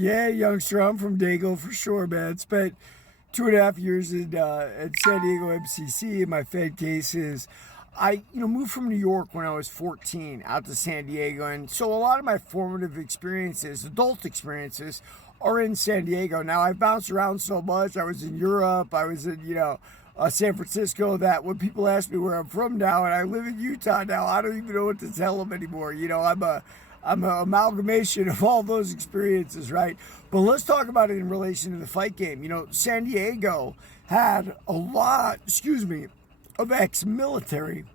Yeah, youngster, I'm from Dago for sure, man. Spent 2.5 years at San Diego MCC in my Fed cases. I moved from New York when I was 14 out to San Diego, and so a lot of my formative experiences, adult experiences, are in San Diego. Now I've bounced around so much. I was in Europe. I was in San Francisco. That when people ask me where I'm from now, and I live in Utah now, I don't even know what to tell them anymore. I'm an amalgamation of all those experiences, right? But let's talk about it in relation to the fight game. San Diego had a lot, of ex-military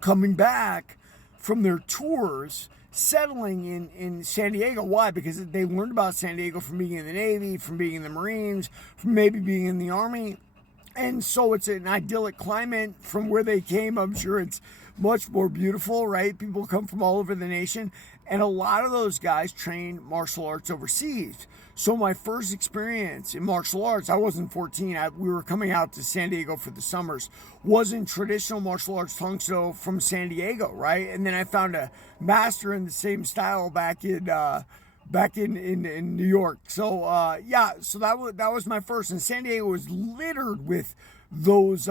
coming back from their tours, settling in San Diego. Why? Because they learned about San Diego from being in the Navy, from being in the Marines, from maybe being in the Army. And so it's an idyllic climate from where they came. I'm sure it's much more beautiful, right? People come from all over the nation. And a lot of those guys train martial arts overseas. So my first experience in martial arts, I wasn't 14. We were coming out to San Diego for the summers, was in traditional martial arts Tang Soo from San Diego, right? And then I found a master in the same style back in New York. So so that was my first. And San Diego was littered with those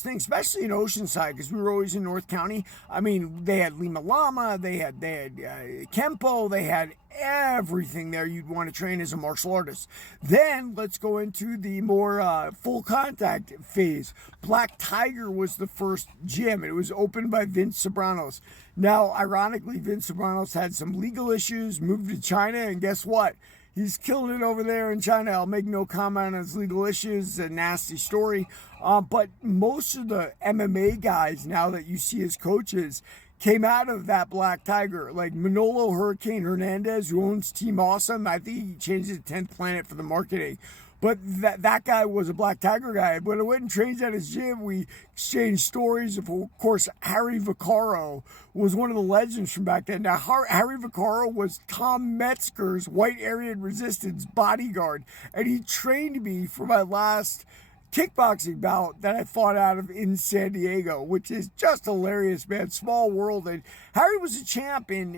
things, especially in Oceanside, because we were always in North County. I mean, they had Lima Lama, they had Kempo, they had everything there you'd want to train as a martial artist. Then let's go into the more full contact phase. Black Tiger was the first gym. It was opened by Vince Sobranos. Now, ironically, Vince Sobranos had some legal issues, moved to China, and guess what? He's killing it over there in China. I'll make no comment on his legal issues. It's a nasty story. But most of the MMA guys now that you see as coaches came out of that Black Tiger. Like Manolo Hurricane Hernandez, who owns Team Awesome. I think he changed it to 10th Planet for the marketing. But that guy was a Black Tiger guy. When I went and trained at his gym, we exchanged stories. Of course, Harry Vaccaro was one of the legends from back then. Now, Harry Vaccaro was Tom Metzger's White Aryan Resistance bodyguard. And he trained me for my last kickboxing bout that I fought out of in San Diego, which is just hilarious, man. Small world. And Harry was a champ in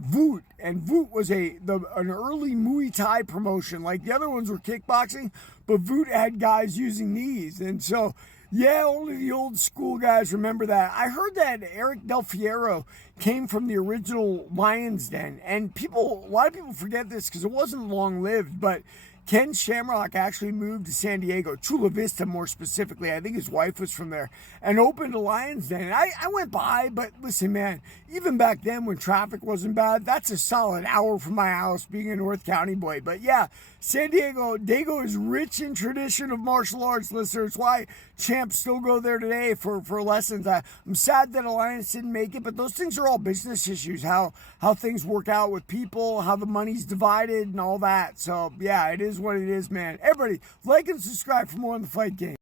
Voot, and Voot was an early Muay Thai promotion. Like the other ones were kickboxing, but Voot had guys using knees. And so, yeah, only the old school guys remember that. I heard that Eric Del Fierro came from the original Lions Den, and a lot of people forget this because it wasn't long lived, but Ken Shamrock actually moved to San Diego, Chula Vista more specifically. I think his wife was from there, and opened a Lions Den. And I went by, but listen, man, even back then when traffic wasn't bad, that's a solid hour from my house being a North County boy. But yeah, San Diego is rich in tradition of martial arts, listeners. Why champs still go there today for lessons. I'm sad that Alliance didn't make it, but those things are all business issues, how things work out with people, how the money's divided and all that. So yeah, it is what it is, man. Everybody, like and subscribe for more on the fight game.